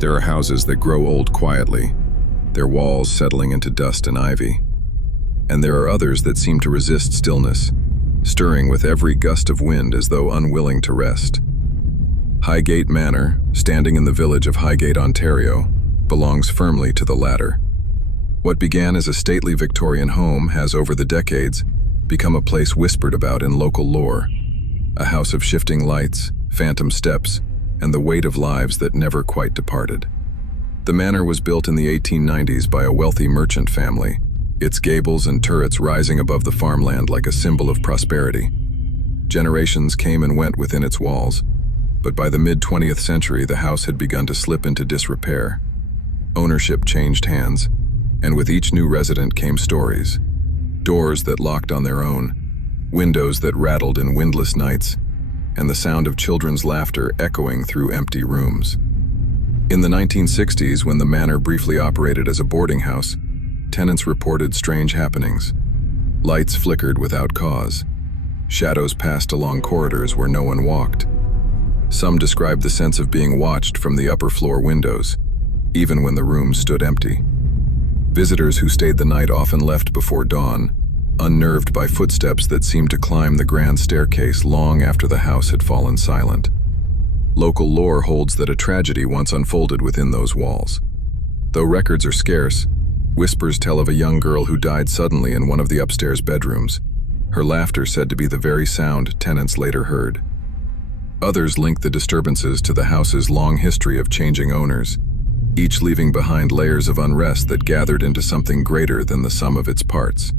There are houses that grow old quietly, their walls settling into dust and ivy. And there are others that seem to resist stillness, stirring with every gust of wind as though unwilling to rest. Highgate Manor, standing in the village of Highgate, Ontario, belongs firmly to the latter. What began as a stately Victorian home has, over the decades, become a place whispered about in local lore, a house of shifting lights, phantom steps, and the weight of lives that never quite departed. The manor was built in the 1890s by a wealthy merchant family, its gables and turrets rising above the farmland like a symbol of prosperity. Generations came and went within its walls, but by the mid-20th century the house had begun to slip into disrepair. Ownership changed hands, and with each new resident came stories. Doors that locked on their own, windows that rattled in windless nights, and the sound of children's laughter echoing through empty rooms. In the 1960s, when the manor briefly operated as a boarding house, tenants reported strange happenings. Lights flickered without cause. Shadows passed along corridors where no one walked. Some described the sense of being watched from the upper floor windows, even when the rooms stood empty. Visitors who stayed the night often left before dawn, unnerved by footsteps that seemed to climb the grand staircase long after the house had fallen silent. Local lore holds that a tragedy once unfolded within those walls. Though records are scarce, whispers tell of a young girl who died suddenly in one of the upstairs bedrooms, her laughter said to be the very sound tenants later heard. Others link the disturbances to the house's long history of changing owners, each leaving behind layers of unrest that gathered into something greater than the sum of its parts.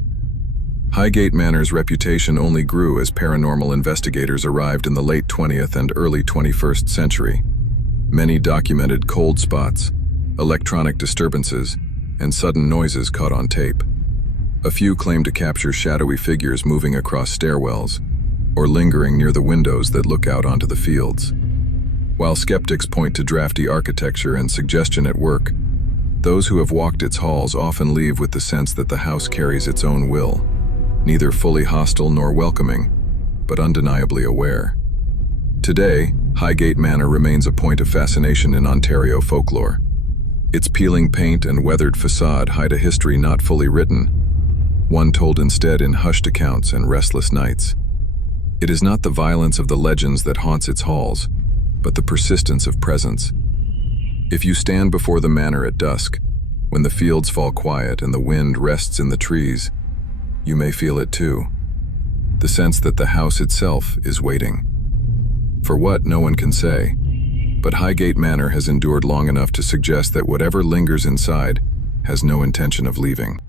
Highgate Manor's reputation only grew as paranormal investigators arrived in the late 20th and early 21st century. Many documented cold spots, electronic disturbances, and sudden noises caught on tape. A few claimed to capture shadowy figures moving across stairwells, or lingering near the windows that look out onto the fields. While skeptics point to drafty architecture and suggestion at work, those who have walked its halls often leave with the sense that the house carries its own will, neither fully hostile nor welcoming, but undeniably aware. Today, Highgate Manor remains a point of fascination in Ontario folklore. Its peeling paint and weathered facade hide a history not fully written, one told instead in hushed accounts and restless nights. It is not the violence of the legends that haunts its halls, but the persistence of presence. If you stand before the manor at dusk, when the fields fall quiet and the wind rests in the trees, you may feel it too. The sense that the house itself is waiting. For what, no one can say, but Highgate Manor has endured long enough to suggest that whatever lingers inside has no intention of leaving.